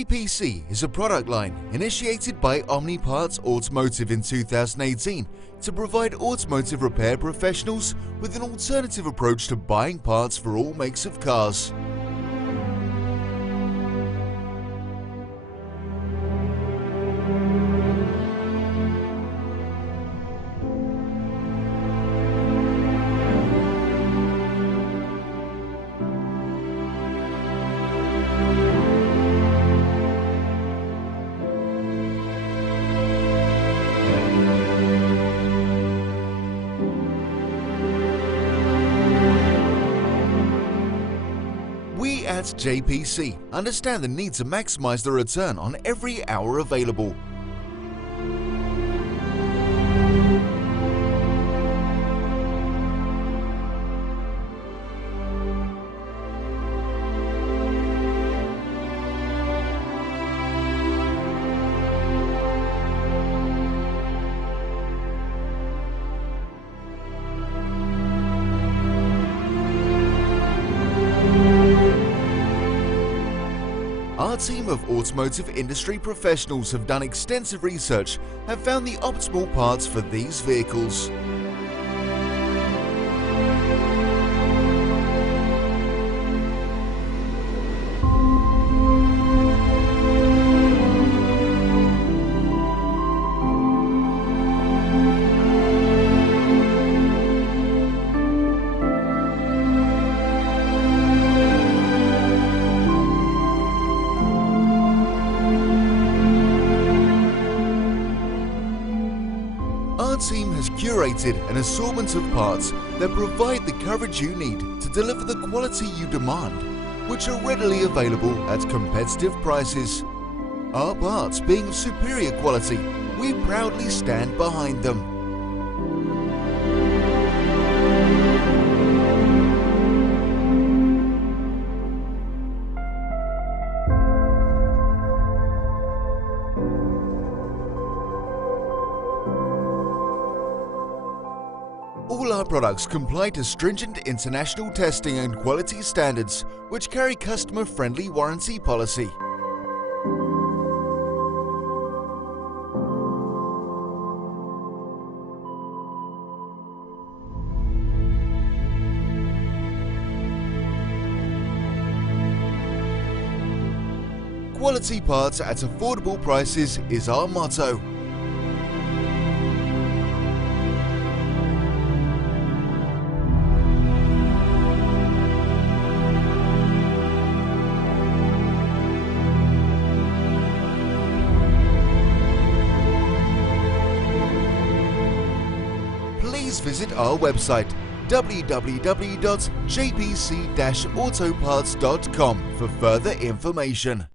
JPC is a product line initiated by OMNIPARTS Automotive in 2018 to provide automotive repair professionals with an alternative approach to buying parts for all makes of cars. We at JPC understand the need to maximize the return on every hour available. Our team of automotive industry professionals have done extensive research and found the optimal parts for these vehicles. Our team has curated an assortment of parts that provide the coverage you need to deliver the quality you demand, which are readily available at competitive prices. Our parts being of superior quality, we proudly stand behind them. All our products comply to stringent international testing and quality standards, which carry customer-friendly warranty policy. Quality parts at affordable prices is our motto. Please visit our website www.jpc-autoparts.com for further information.